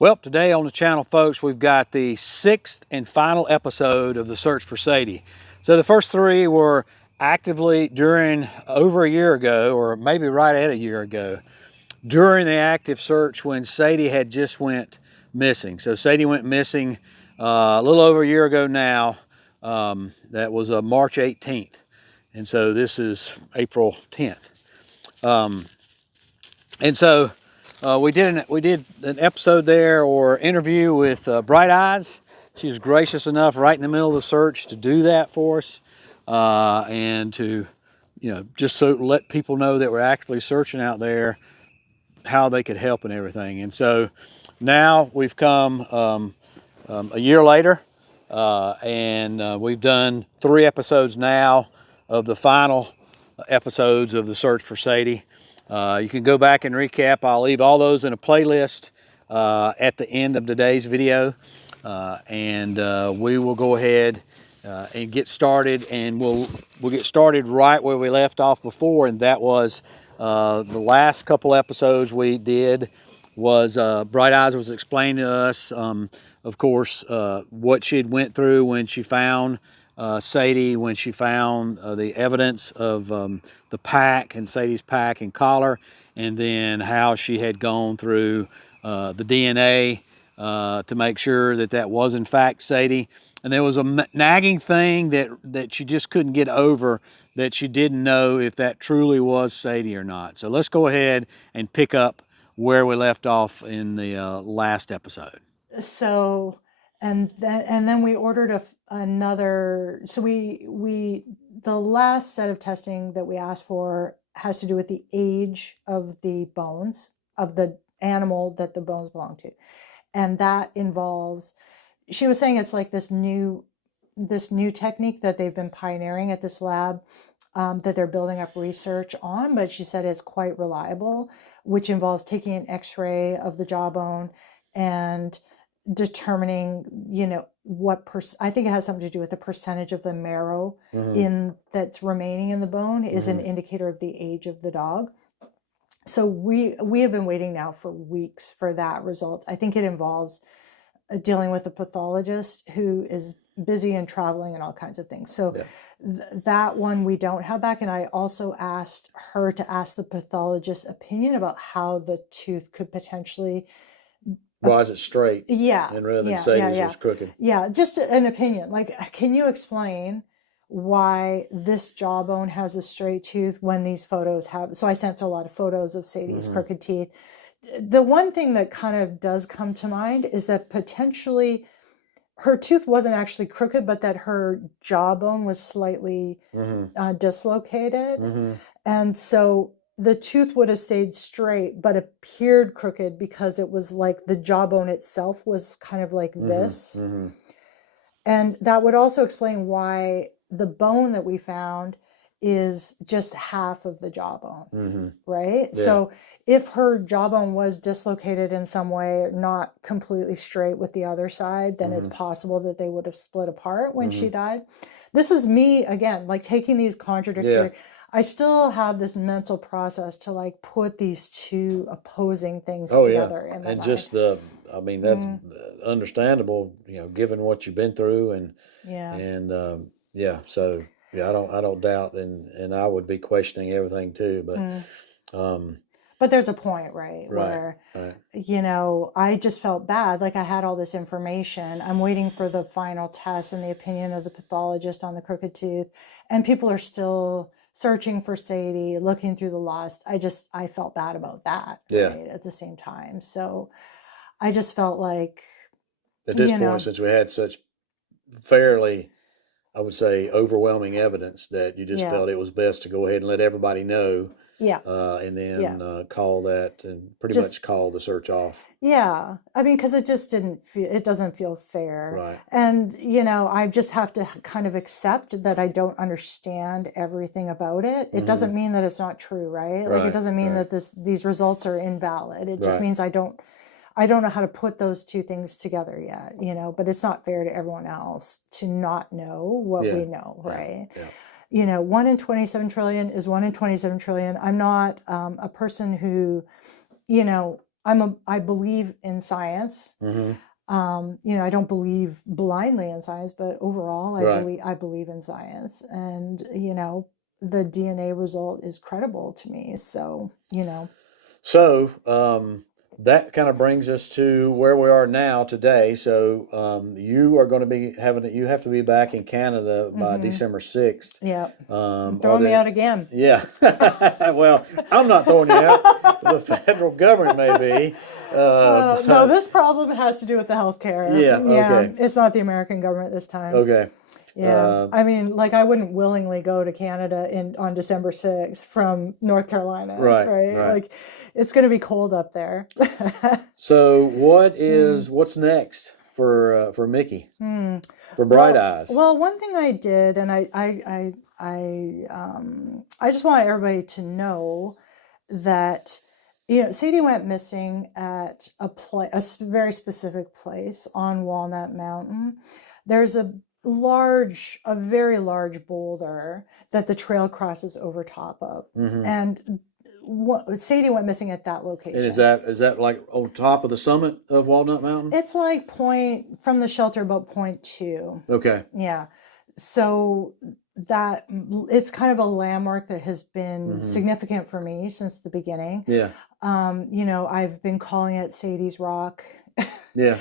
Well, today on the channel, folks, we've got the 6th and final episode of the search for Sadie. So the first 3 were actively during over a year ago, or maybe right at a year ago, during the active search when Sadie had just went missing. So Sadie went missing a little over a year ago now. That was March 18th. And so this is April 10th. And so we did an episode there, or interview, with Bright Eyes. She was gracious enough right in the middle of the search to do that for us, and to, just so let people know that we're actively searching out there, how they could help and everything. And so now we've come a year later, and we've done 3 episodes now of the final episodes of the search for Sadie. You can go back and recap. I'll leave all those in a playlist at the end of today's video, and we will go ahead and get started, and we'll get started right where we left off before, and that was the last couple episodes we did was Bright Eyes was explaining to us, of course, what she had went through when she found Sadie, when she found the evidence of the pack and Sadie's pack and collar, and then how she had gone through the DNA to make sure that that was in fact Sadie. And there was a nagging thing that she just couldn't get over, that she didn't know if that truly was Sadie or not. So let's go ahead and pick up where we left off in the last episode. So, and then we ordered another. So the last set of testing that we asked for has to do with the age of the bones of the animal that the bones belong to, and that involves. She was saying it's like this new technique that they've been pioneering at this lab, that they're building up research on, but she said it's quite reliable, which involves taking an x-ray of the jawbone and determining, what I think it has something to do with the percentage of the marrow that's remaining in the bone is an indicator of the age of the dog. So we have been waiting now for weeks for that result. I think it involves dealing with a pathologist who is busy and traveling and all kinds of things. So that one we don't have back. And I also asked her to ask the pathologist's opinion about how the tooth could potentially. Why is it straight? Yeah. And rather than Sadie's was crooked. Yeah, just an opinion. Like, can you explain why this jawbone has a straight tooth when these photos have? So I sent a lot of photos of Sadie's crooked teeth. The one thing that kind of does come to mind is that potentially her tooth wasn't actually crooked, but that her jawbone was slightly dislocated. And so the tooth would have stayed straight, but appeared crooked because it was like the jawbone itself was kind of like this. And that would also explain why the bone that we found is just half of the jawbone, right? Yeah. So if her jawbone was dislocated in some way, not completely straight with the other side, then it's possible that they would have split apart when she died. This is me, again, like taking these contradictory, I still have this mental process to like put these two opposing things together in my mind. Just that's understandable, given what you've been through, and so I don't doubt, and I would be questioning everything too, but there's a point, right, where I just felt bad. Like I had all this information. I'm waiting for the final test and the opinion of the pathologist on the crooked tooth, and people are still searching for Sadie, looking through the lost. I felt bad about that, right, at the same time. So I just felt like at this point, since we had such fairly, I would say, overwhelming evidence, that you just felt it was best to go ahead and let everybody know. And then call that, and pretty much call the search off. Yeah. I mean, because it just doesn't feel fair. Right. And, I just have to kind of accept that I don't understand everything about it. It doesn't mean that it's not true, right? Like it doesn't mean that these results are invalid. It just means I don't know how to put those two things together yet, but it's not fair to everyone else to not know what we know, right? Yeah. 1 in 27 trillion is 1 in 27 trillion. I'm not a person who, I believe in science. Mm-hmm. I don't believe blindly in science, but overall, Right. I believe in science, and the DNA result is credible to me. So, So that kind of brings us to where we are now today. So you are going to be you have to be back in Canada by hmm December 6th. yeah, Are throwing me there, out again. yeah. Well, I'm not throwing you out. The federal government may be. No, But this problem has to do with the healthcare. yeah, Yeah, okay. it's not the American government this time. Okay. Yeah, I mean, like I wouldn't willingly go to Canada on December 6th from North Carolina, Right, right? right. Like it's going to be cold up there. So Mm, what's next for Mickey, mm. for Bright Eyes? Well, one thing I did, and I just want everybody to know that Sadie went missing at very specific place on Walnut Mountain. There's a very large boulder that the trail crosses over top of, Mm-hmm. and Sadie went missing at that And location. is that like on top of the summit of Walnut Mountain? It's like point from the shelter about 0.2. Okay. Yeah. So that it's kind of a landmark that has been Mm-hmm. significant for me since the beginning. Yeah. I've been calling it Sadie's Rock. Yeah.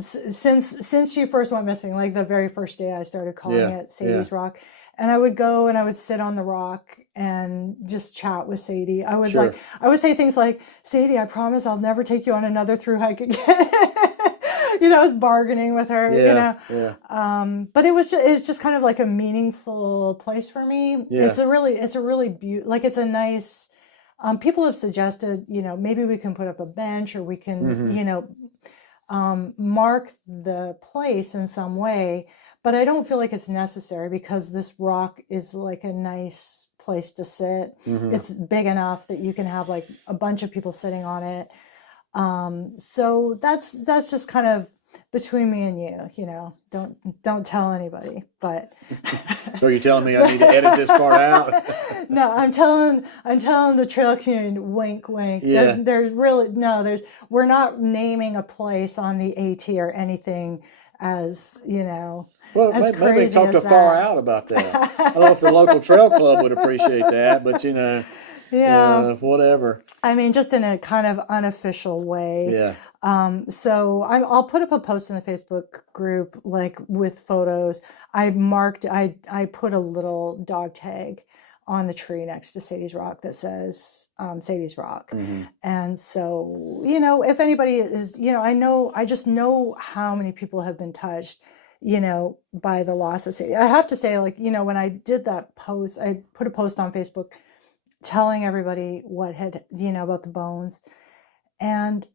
Since she first went missing, like the very first day I started calling Yeah. it Yeah. Sadie's Rock. And I would go and I would sit on the rock and just chat with Sadie. Sure. I would say things like, Sadie, I promise I'll never take you on another through hike again. I was bargaining with her, Yeah. Yeah. but it's just kind of like a meaningful place for me. Yeah. It's a really beautiful, like it's a nice, people have suggested, maybe we can put up a bench or we can, Mm-hmm. mark the place in some way, but I don't feel like it's necessary because this rock is like a nice place to sit. Mm-hmm. It's big enough that you can have like a bunch of people sitting on it. So that's just kind of between me and you, don't tell anybody, but So are you telling me I need to edit this part out? no, I'm telling the trail community, wink, wink. Yeah. There's really, no, we're not naming a place on the AT or anything as, Well, as maybe crazy talk to as Far that. Out about that. I don't know if the local trail club would appreciate that, but Yeah. whatever. I mean, just in a kind of unofficial way. Yeah. So I'll put up a post in the Facebook group, like with photos. I put a little dog tag on the tree next to Sadie's Rock that says Sadie's Rock. Mm-hmm. And so, if anybody is, I just know how many people have been touched, by the loss of Sadie. I have to say, like, when I did that post, I put a post on Facebook telling everybody what had, about the bones. And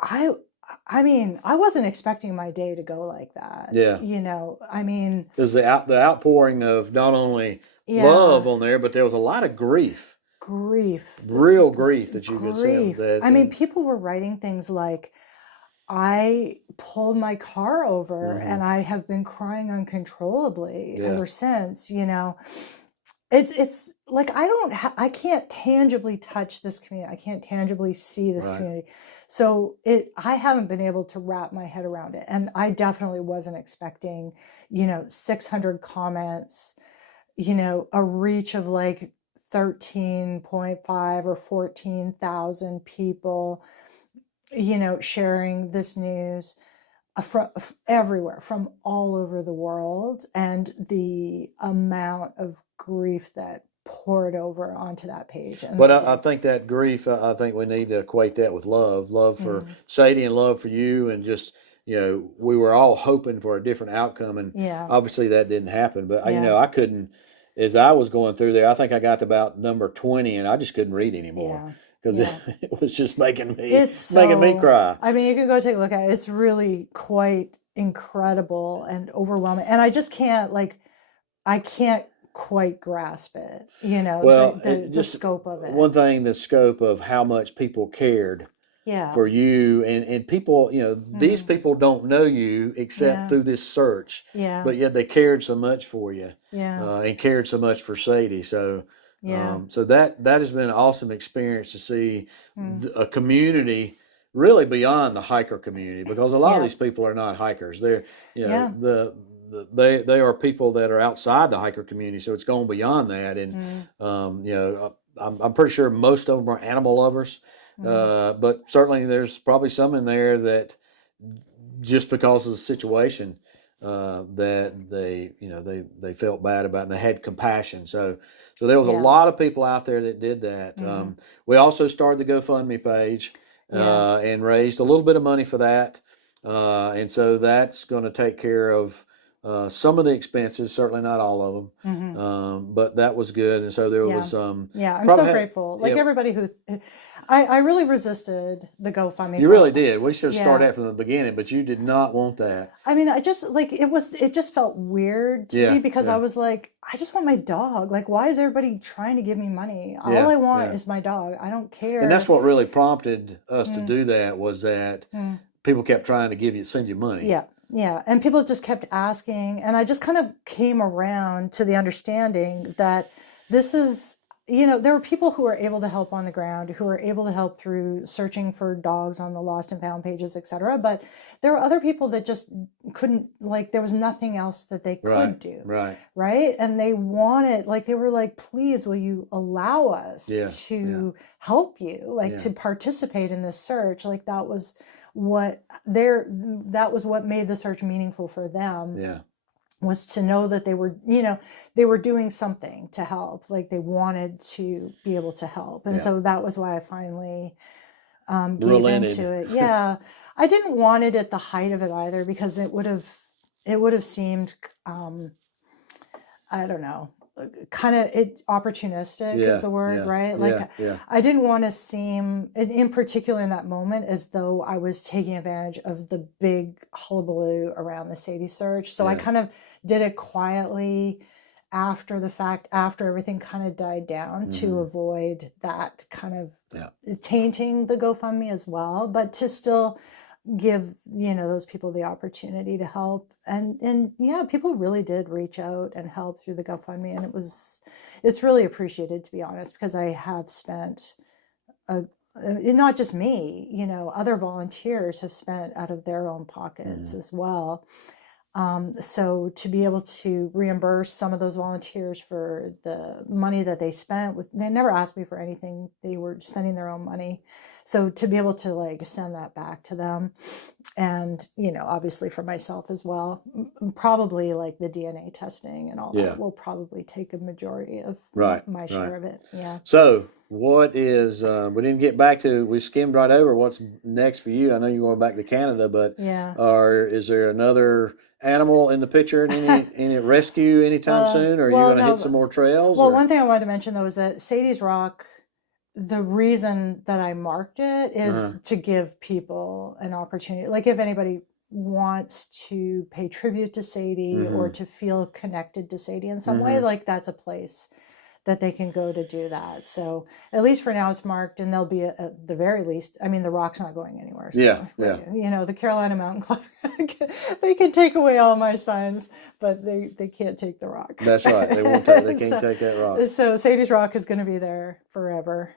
I mean, I wasn't expecting my day to go like that. Yeah. I mean, There's the outpouring of not only yeah, love on there, but there was a lot of grief. Real grief that you could see. I mean, people were writing things like, I pulled my car over Mm-hmm. and I have been crying uncontrollably Yeah. ever since, It's like I can't tangibly touch this community. I can't tangibly see this Right. community. So I haven't been able to wrap my head around it. And I definitely wasn't expecting, 600 comments, a reach of like 13.5 or 14,000 people, sharing this news from everywhere, from all over the world, and the amount of grief that poured over onto that page. But I think that grief, I think we need to equate that with love for Sadie and love for you. And just, we were all hoping for a different outcome. And Yeah. obviously that didn't happen. But, Yeah. I couldn't, as I was going through there, I think I got to about number 20 and I just couldn't read anymore. Because Yeah. it was just making me It's cry. I mean, you can go take a look at it. It's really quite incredible and overwhelming. And I just can't I can't quite grasp it, Well, the scope of it. One thing, the scope of how much people cared Yeah. for you, and people, these people don't know you except Yeah. through this search. Yeah. But yet they cared so much for you. Yeah. And cared so much for Sadie. So Yeah. so that has been an awesome experience to see a community really beyond the hiker community, because a lot of Yeah. these people are not hikers. They're, you know, Yeah. they are people that are outside the hiker community, so it's going beyond that. And you know, I'm pretty sure most of them are animal lovers, but certainly there's probably some in there that just because of the situation that they, you know, they felt bad about, and they had compassion. So there was a Yeah. lot of people out there that did that. We also started the GoFundMe page and raised a little bit of money for that, and so that's going to take care of some of the expenses. Certainly not all of them, but that was good. And so there was yeah, I'm probably so grateful. Like everybody who, I really resisted the GoFundMe. You really did. We should have Yeah. started that from the beginning, but you did not want that. I mean, I just like it just felt weird to me because I was like, I just want my dog. Like, why is everybody trying to give me money? All I want is my dog. I don't care. And that's what really prompted us to do that, was that people kept trying to send you money. Yeah. Yeah. And people just kept asking. And I just kind of came around to the understanding that this is, you know, there were people who were able to help on the ground, who were able to help through searching for dogs on the lost and found pages, etc. But there were other people that just couldn't, like, there was nothing else that they could do. Right. Right. And they wanted, like, they were like, please, will you allow us to help you, like to participate in this search? Like that was what made the search meaningful for them. Yeah. Was to know that they were, you know, they were doing something to help. Like they wanted to be able to help. And so that was why I finally gave into it. Yeah. I didn't want it at the height of it either, because it would have seemed, I don't know, kind of opportunistic is the word, right? Like I didn't want to seem, in particular in that moment, as though I was taking advantage of the big hullabaloo around the Sadie search. So I kind of did it quietly after the fact, after everything kind of died down, to avoid that kind of tainting the GoFundMe as well, but to still give, you know, those people the opportunity to help. And yeah, people really did reach out and help through the GoFundMe, and it's really appreciated, to be honest, because I have spent not just me, you know, other volunteers have spent out of their own pockets as well. So to be able to reimburse some of those volunteers for the money that they spent, they never asked me for anything. They were spending their own money. So to be able to like send that back to them, and, you know, obviously for myself as well, probably like the DNA testing and all that will probably take a majority of my share of it. Yeah. So what is, we didn't get back to, we skimmed right over what's next for you. I know you're going back to Canada, but is there another animal in the picture in any rescue anytime soon, or are you going to hit some more trails? Well, one thing I wanted to mention though is that Sadie's Rock, the reason that I marked it is to give people an opportunity. Like if anybody wants to pay tribute to Sadie or to feel connected to Sadie in some way, like that's a place that they can go to do that. So at least for now it's marked, and they'll be at the very least, I mean, the rock's not going anywhere. So, you know, the Carolina Mountain Club, they can take away all my signs, but they can't take the rock. That's right. They won't they can't take that rock. So Sadie's Rock is going to be there forever.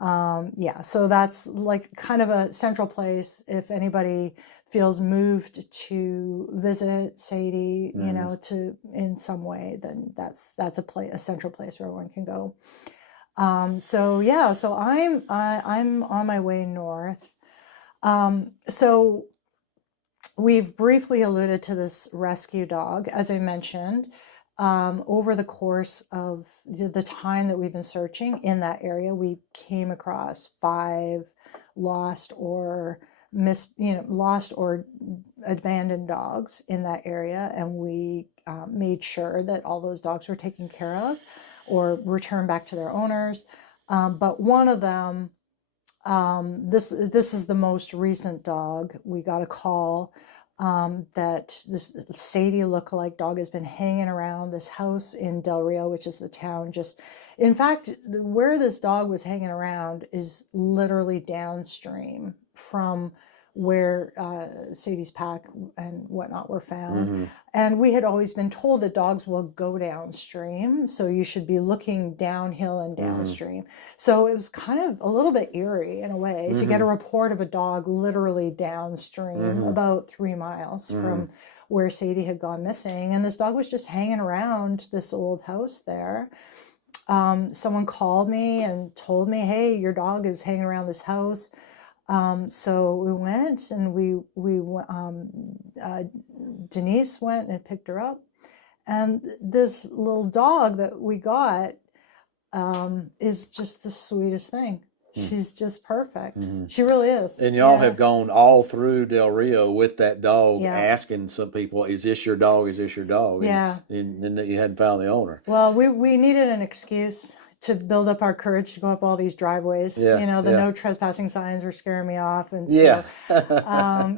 So that's like kind of a central place. If anybody feels moved to visit Sadie, you know, in some way, then that's a central place where everyone can go. So I'm on my way north. So we've briefly alluded to this rescue dog, as I mentioned. Over the course of the time that we've been searching in that area, we came across 5 lost or abandoned dogs in that area, and we made sure that all those dogs were taken care of or returned back to their owners. But one of them, this is the most recent dog. We got a call that this Sadie lookalike dog has been hanging around this house in Del Rio, which is the town just, in fact, where this dog was hanging around is literally downstream from where Sadie's pack and whatnot were found. And we had always been told that dogs will go downstream, so you should be looking downhill and downstream. So it was kind of a little bit eerie in a way to get a report of a dog literally downstream about 3 miles from where Sadie had gone missing. And this dog was just hanging around this old house there. Someone called me and told me, hey, your dog is hanging around this house. So we went and Denise went and picked her up. And this little dog that we got is just the sweetest thing. She's just perfect. She really is. And y'all have gone all through Del Rio with that dog, asking some people, is this your dog? Is this your dog? And then you hadn't found the owner. Well, we needed an excuse to build up our courage to go up all these driveways. You know, the no trespassing signs were scaring me off. And so,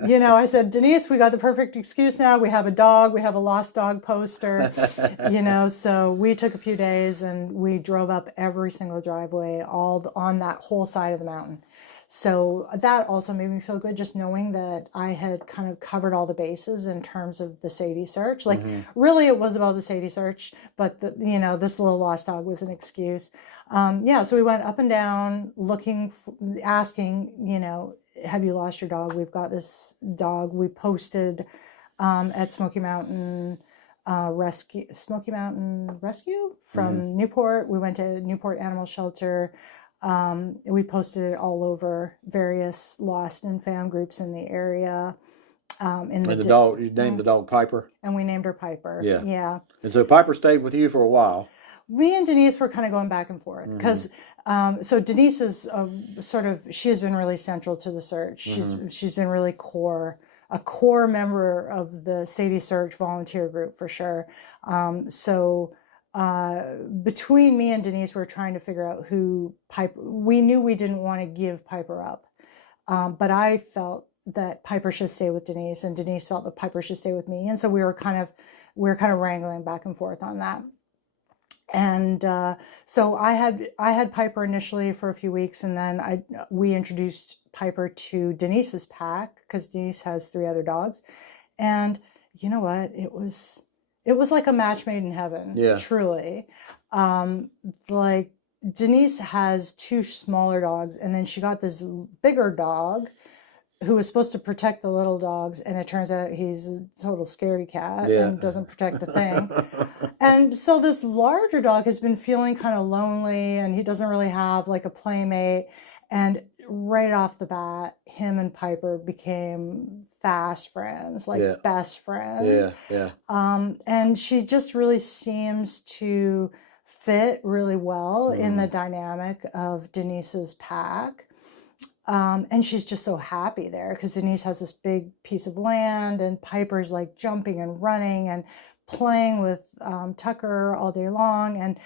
you know, I said, Denise, we got the perfect excuse now. We have a dog. We have a lost dog poster, you know. So we took a few days and we drove up every single driveway on that whole side of the mountain. So that also made me feel good, just knowing that I had kind of covered all the bases in terms of the Sadie search. Like, really, it was about the Sadie search, but you know, this little lost dog was an excuse. So we went up and down, looking, asking, you know, have you lost your dog? We've got this dog. We posted at Smoky Mountain Rescue from Newport. We went to Newport Animal Shelter. We posted it all over various lost and found groups in the area. And the dog, you named the dog Piper? And we named her Piper. Yeah. And so Piper stayed with you for a while. Me and Denise were kind of going back and forth because, so Denise is she has been really central to the search. She's been really a core member of the Sadie Search volunteer group for sure. Between me and Denise, we were trying to figure out who Piper. We knew we didn't want to give Piper up, but I felt that Piper should stay with Denise, and Denise felt that Piper should stay with me, and so we were kind of wrangling back and forth on that. And so I had Piper initially for a few weeks, and then we introduced Piper to Denise's pack because Denise has 3 other dogs, and you know what, it was like a match made in heaven. Truly. Like, Denise has 2 smaller dogs, and then she got this bigger dog who was supposed to protect the little dogs, and it turns out he's a total scaredy cat and doesn't protect a thing. And so this larger dog has been feeling kind of lonely, and he doesn't really have like a playmate. And right off the bat, him and Piper became fast friends, like best friends. And she just really seems to fit really well in the dynamic of Denise's pack. And she's just so happy there because Denise has this big piece of land, and Piper's like jumping and running and playing with Tucker all day long. And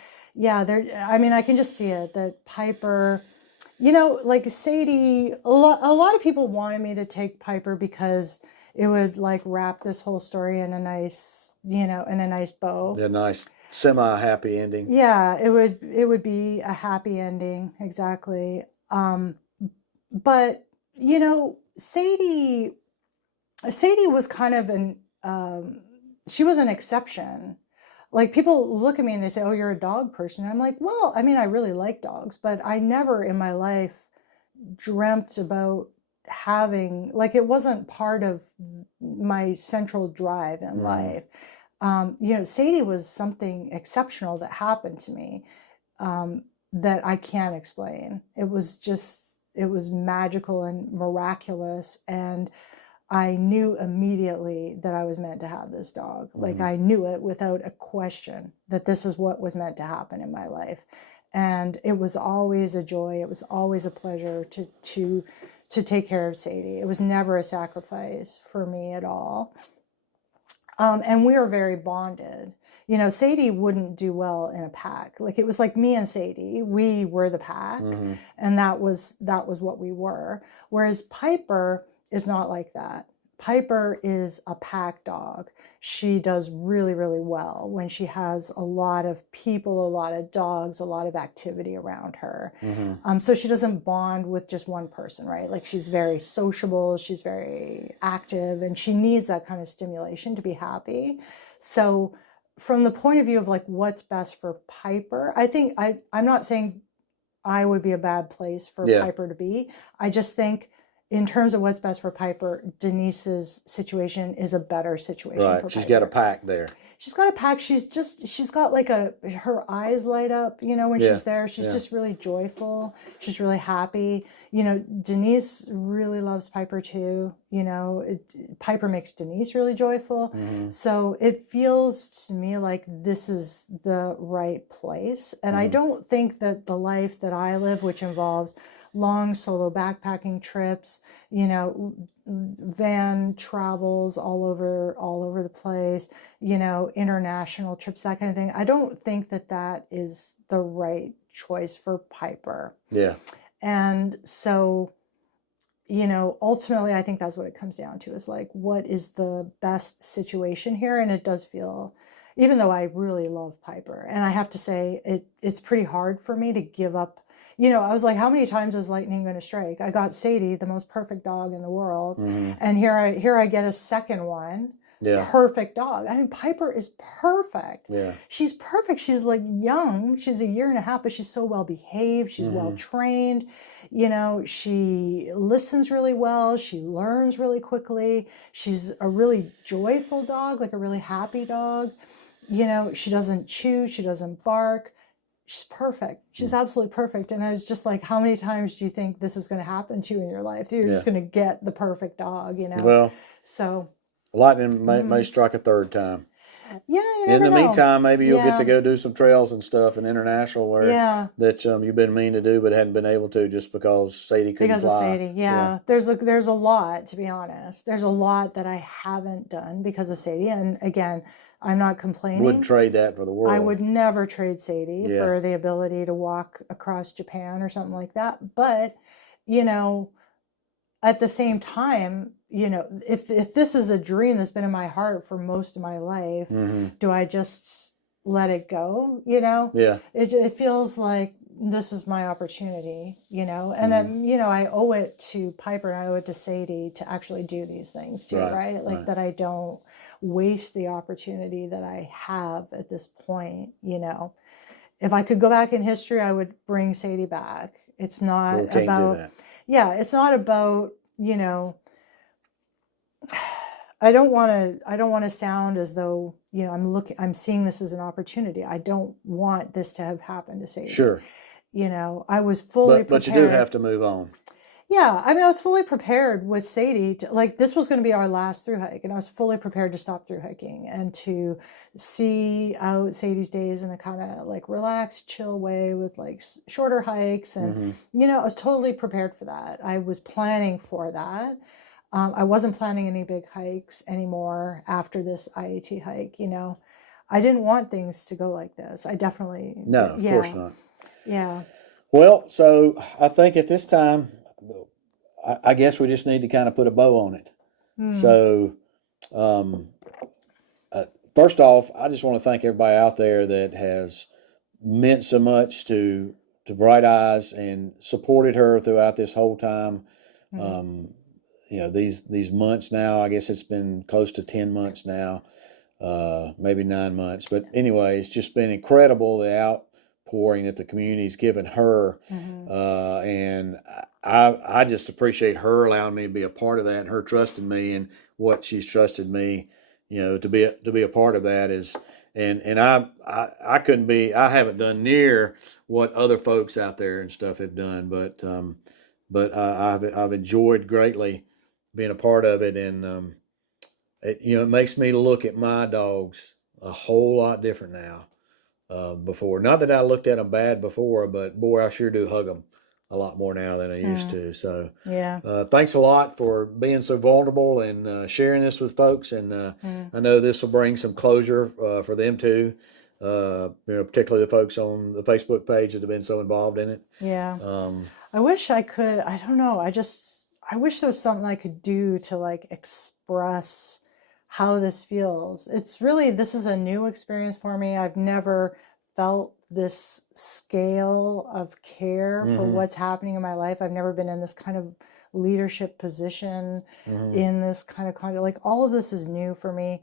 I can just see it, that Piper, you know, like Sadie, a lot of people wanted me to take Piper because it would like wrap this whole story in a nice, bow. A nice semi-happy ending. Yeah, it would be a happy ending, exactly. But you know, Sadie was kind of she was an exception. Like, people look at me and they say, oh, you're a dog person. And I'm like, well, I mean, I really like dogs, but I never in my life dreamt about having, like, it wasn't part of my central drive in life. You know, Sadie was something exceptional that happened to me that I can't explain. It was magical and miraculous. And I knew immediately that I was meant to have this dog. Like, I knew it without a question that this is what was meant to happen in my life. And it was always a joy. It was always a pleasure to take care of Sadie. It was never a sacrifice for me at all. And we were very bonded. You know, Sadie wouldn't do well in a pack. Like, it was like me and Sadie, we were the pack, and that was what we were. Whereas Piper is not like that. Piper is a pack dog. She does really, really well when she has a lot of people, a lot of dogs, a lot of activity around her. So she doesn't bond with just one person, right? Like she's very sociable, she's very active, and she needs that kind of stimulation to be happy. So from the point of view of like what's best for Piper, I think I'm not saying I would be a bad place for Piper to be. I just think in terms of what's best for Piper, Denise's situation is a better situation for Piper. She's got a pack there. She's got a pack. She's got like her eyes light up, when she's there. She's just really joyful. She's really happy. Denise really loves Piper too. Piper makes Denise really joyful. So it feels to me like this is the right place. And I don't think that the life that I live, which involves long solo backpacking trips, van travels all over the place, international trips, that kind of thing. I don't think that is the right choice for Piper. Yeah. And so, ultimately, I think that's what it comes down to, is like, what is the best situation here? And it does feel, even though I really love Piper, and I have to say it's pretty hard for me to give up. I was like, how many times is lightning going to strike? I got Sadie, the most perfect dog in the world. And here I get a second one. Yeah. Perfect dog. I mean, Piper is perfect. Yeah. She's perfect. She's like young. She's a year and a half, but she's so well behaved. She's well trained. She listens really well. She learns really quickly. She's a really joyful dog, like a really happy dog. She doesn't chew. She doesn't bark. She's perfect. She's absolutely perfect. And I was just like, how many times do you think this is going to happen to you in your life? You're just going to get the perfect dog, Well, so lightning may strike a third time. Yeah, you In never the know. meantime, maybe you'll get to go do some trails and stuff in international that you've been meaning to do but hadn't been able to just because Sadie couldn't fly. Because of Sadie, yeah. There's a lot, to be honest. There's a lot that I haven't done because of Sadie. And again, I'm not complaining. Wouldn't trade that for the world. I would never trade Sadie for the ability to walk across Japan or something like that. But, at the same time, if this is a dream that's been in my heart for most of my life, do I just let it go? Yeah. It feels like this is my opportunity, and then, I owe it to Piper and I owe it to Sadie to actually do these things too, right? Like that I don't waste the opportunity that I have at this point, If I could go back in history, I would bring Sadie back. It's not about, it's not about, I don't want to sound as though, I'm seeing this as an opportunity. I don't want this to have happened to Sadie. Sure. I was fully prepared. But you do have to move on. Yeah. I mean, I was fully prepared with Sadie to, like, this was going to be our last thru hike, and I was fully prepared to stop thru hiking and to see out Sadie's days in a kind of like relaxed, chill way with like shorter hikes. And, I was totally prepared for that. I was planning for that. I wasn't planning any big hikes anymore after this IAT hike. I didn't want things to go like this. I definitely. No, of course not. Yeah. Well, so I think at this time, I guess we just need to kind of put a bow on it. So, first off, I just want to thank everybody out there that has meant so much to Bright Eyes and supported her throughout this whole time. These months now, I guess it's been close to 10 months now, maybe 9 months. But anyway, it's just been incredible, the outpouring that the community's given her. And I just appreciate her allowing me to be a part of that, and her trusting me and what she's trusted me, to be a part of that is. And I couldn't be, I haven't done near what other folks out there and stuff have done, but I've enjoyed greatly being a part of it. And, it makes me look at my dogs a whole lot different now, before. Not that I looked at them bad before, but boy, I sure do hug them a lot more now than I used to. So thanks a lot for being so vulnerable and sharing this with folks. And I know this will bring some closure for them too. Particularly the folks on the Facebook page that have been so involved in it. Yeah. I wish I could. I don't know. I wish there was something I could do to like express how this feels. It's really, this is a new experience for me. I've never felt this scale of care for what's happening in my life. I've never been in this kind of leadership position, in this kind of context. Like all of this is new for me.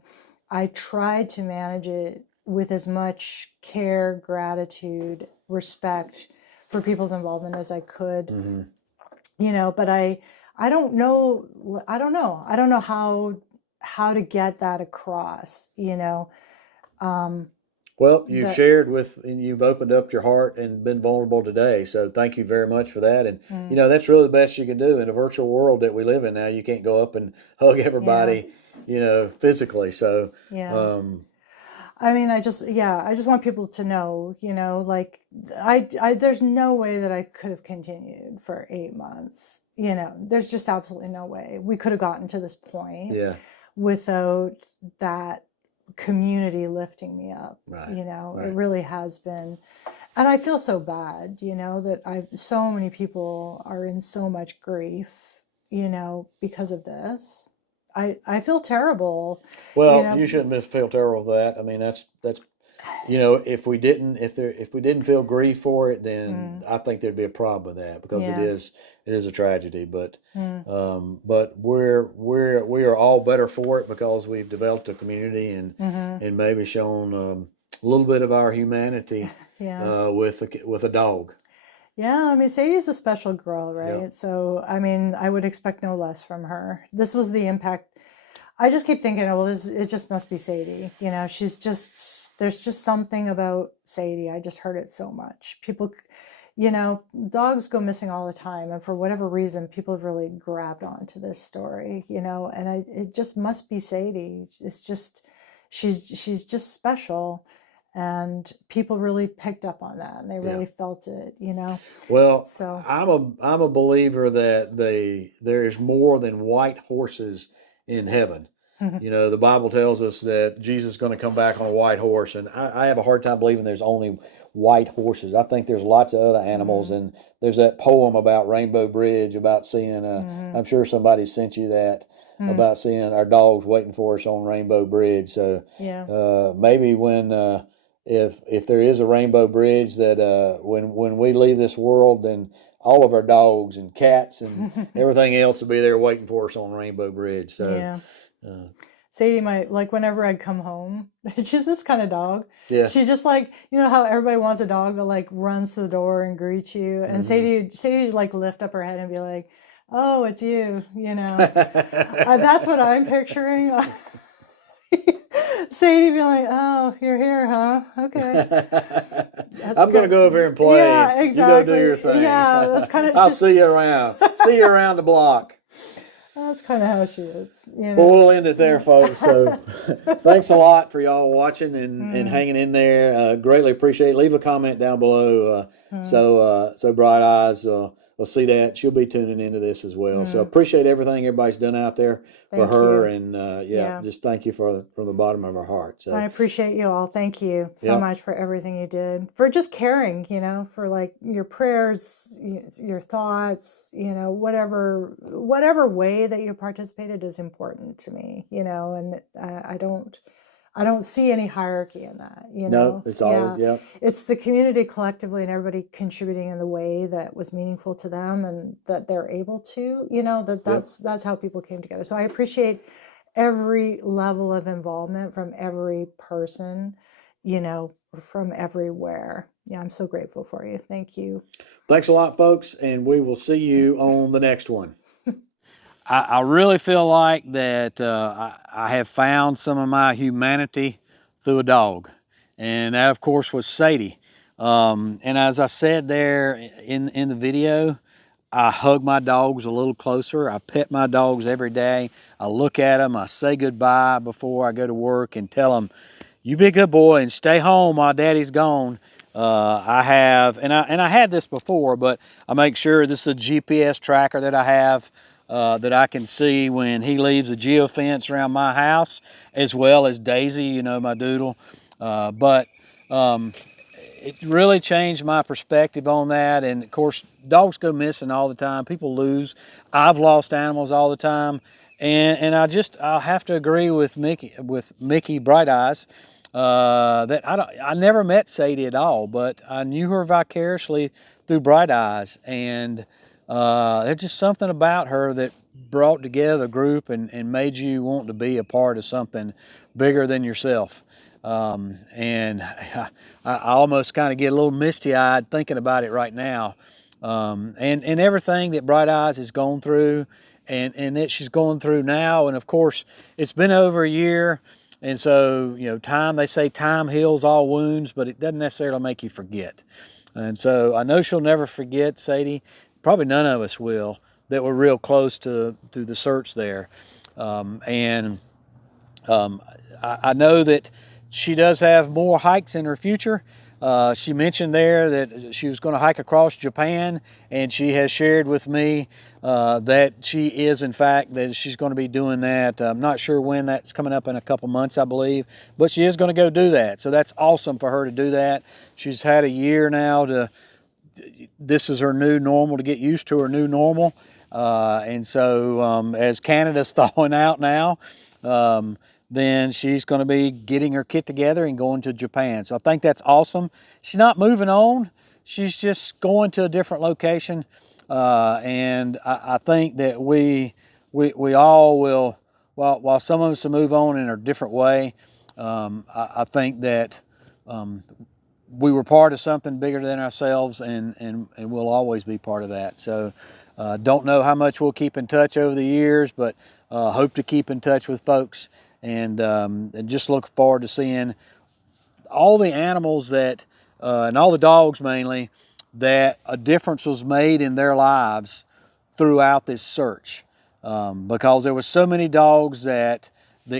I tried to manage it with as much care, gratitude, respect for people's involvement as I could, you know, but I don't know how to get that across, you know. Well, you've shared with, and you've opened up your heart and been vulnerable today. So thank you very much for that. And, you know, that's really the best you can do in a virtual world that we live in now. You can't go up and hug everybody, you know, physically. So, I mean, I just want people to know, you know, like there's no way that I could have continued for 8 months. You know, there's just absolutely no way we could have gotten to this point without that community lifting me up. You know, it really has been. And I feel so bad, you know, that so many people are in so much grief, you know, because of this. I feel terrible. Well, you know? You shouldn't feel terrible with that. I mean, that's you know, if we didn't feel grief for it, then I think there'd be a problem with that, because it is a tragedy. But we are all better for it, because we've developed a community and maybe shown a little bit of our humanity with a dog. Yeah, I mean, Sadie's a special girl, right? So, I mean, I would expect no less from her. This was the impact. I just keep thinking, oh, well, it just must be Sadie. You know, there's just something about Sadie. I just heard it so much. People, you know, dogs go missing all the time. And for whatever reason, people have really grabbed onto this story, you know, and it just must be Sadie. It's just, she's just special. And people really picked up on that, and they really felt it, you know. Well, so I'm a believer that there's more than white horses in heaven. You know, the Bible tells us that Jesus is going to come back on a white horse, and I have a hard time believing there's only white horses. I think there's lots of other animals, and there's that poem about Rainbow Bridge about seeing. I'm sure somebody sent you that. About seeing our dogs waiting for us on Rainbow Bridge. So maybe when if there is a rainbow bridge, that when we leave this world, then all of our dogs and cats and everything else will be there waiting for us on Rainbow Bridge. So Sadie might, like, whenever I'd come home, she's this kind of dog. Yeah. She just, like, you know how everybody wants a dog that like runs to the door and greets you, and Sadie would like lift up her head and be like, "Oh, it's you," you know. That's what I'm picturing. Sadie be like, "Oh, you're here, huh? Okay." I'm going to go over here and play. Yeah, exactly. You go do your thing. Yeah, that's kind of. I'll see you around. See you around the block. That's kind of how she is. You know? Well, we'll end it there, folks. So thanks a lot for y'all watching and hanging in there. Greatly appreciate it. Leave a comment down below so Bright Eyes will see that. She'll be tuning into this as well. So appreciate everything everybody's done out there for her. And just thank you from the bottom of our heart. So I appreciate you all. Thank you so much for everything you did, for just caring, you know, for like your prayers, your thoughts, you know, whatever way that you participated is important to me, you know, and I don't see any hierarchy in that, you know. No, it's all, It's the community collectively and everybody contributing in the way that was meaningful to them and that they're able to, you know, that's how people came together. So I appreciate every level of involvement from every person, you know, from everywhere. Yeah, I'm so grateful for you. Thank you. Thanks a lot, folks, and we will see you on the next one. I really feel like that I have found some of my humanity through a dog. And that, of course, was Sadie. And as I said there in the video, I hug my dogs a little closer. I pet my dogs every day. I look at them. I say goodbye before I go to work and tell them, "You be a good boy and stay home while Daddy's gone." I have, and I had this before, but I make sure this is a GPS tracker that I have. That I can see when he leaves a geofence around my house, as well as Daisy, you know, my doodle. But it really changed my perspective on that. And of course, dogs go missing all the time. People lose. I've lost animals all the time. And I have to agree with Mickey Bright Eyes, that I never met Sadie at all, but I knew her vicariously through Bright Eyes. And there's just something about her that brought together a group and made you want to be a part of something bigger than yourself. And I almost kind of get a little misty-eyed thinking about it right now. And everything that Bright Eyes has gone through and that she's going through now. And of course, it's been over a year. And so, they say time heals all wounds, but it doesn't necessarily make you forget. And so I know she'll never forget Sadie. Probably none of us will, that were real close to the search there. I know that she does have more hikes in her future. She mentioned there that she was going to hike across Japan, and she has shared with me that she is, in fact, that she's going to be doing that. I'm not sure when. That's coming up in a couple months, I believe, but she is going to go do that. So that's awesome for her to do that. She's had a year now this is her new normal, to get used to her new normal. And so as Canada's thawing out now, then she's going to be getting her kit together and going to Japan. So I think that's awesome. She's not moving on. She's just going to a different location. And I think that we all will, while some of us will move on in a different way, I think that we were part of something bigger than ourselves, and we'll always be part of that. So don't know how much we'll keep in touch over the years, but hope to keep in touch with folks, and just look forward to seeing all the animals that, and all the dogs mainly, that a difference was made in their lives throughout this search. Because there were so many dogs that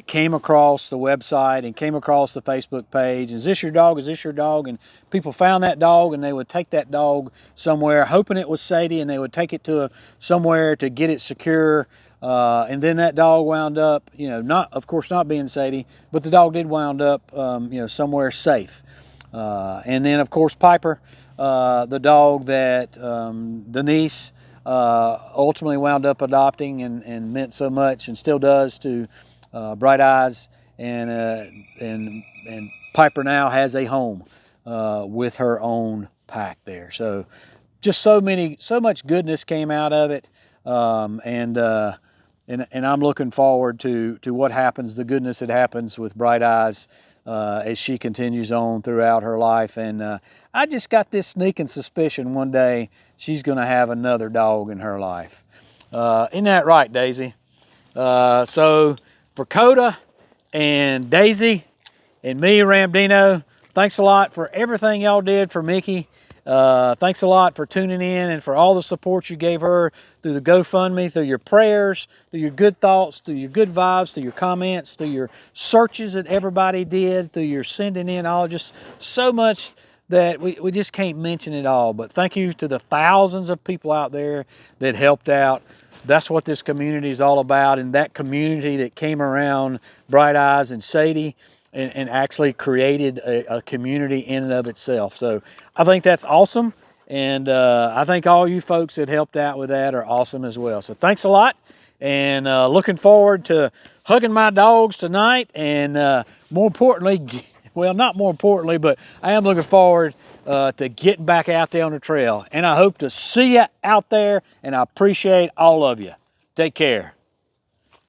came across the website and came across the Facebook page. Is this your dog? Is this your dog? And people found that dog, and they would take that dog somewhere, hoping it was Sadie, and they would take it to somewhere to get it secure. And then that dog wound up, of course not being Sadie, but the dog did wound up, somewhere safe. And then of course Piper, the dog that Denise ultimately wound up adopting and meant so much and still does to Bright Eyes, and Piper now has a home with her own pack there. So just so much goodness came out of it, and I'm looking forward to what happens, the goodness that happens with Bright Eyes as she continues on throughout her life. And I just got this sneaking suspicion one day she's going to have another dog in her life. Isn't that right, Daisy? So for Coda and Daisy and me, Ramdino, thanks a lot for everything y'all did for Mickey. Thanks a lot for tuning in and for all the support you gave her through the GoFundMe, through your prayers, through your good thoughts, through your good vibes, through your comments, through your searches that everybody did, through your sending in all, just so much that we just can't mention it all. But thank you to the thousands of people out there that helped out. That's what this community is all about, and that community that came around Bright Eyes and Sadie and actually created a community in and of itself. So I think that's awesome, and I think all you folks that helped out with that are awesome as well. So thanks a lot, and looking forward to hugging my dogs tonight, and more importantly, well, not more importantly, but I am looking forward to getting back out there on the trail. And I hope to see you out there, and I appreciate all of you. Take care.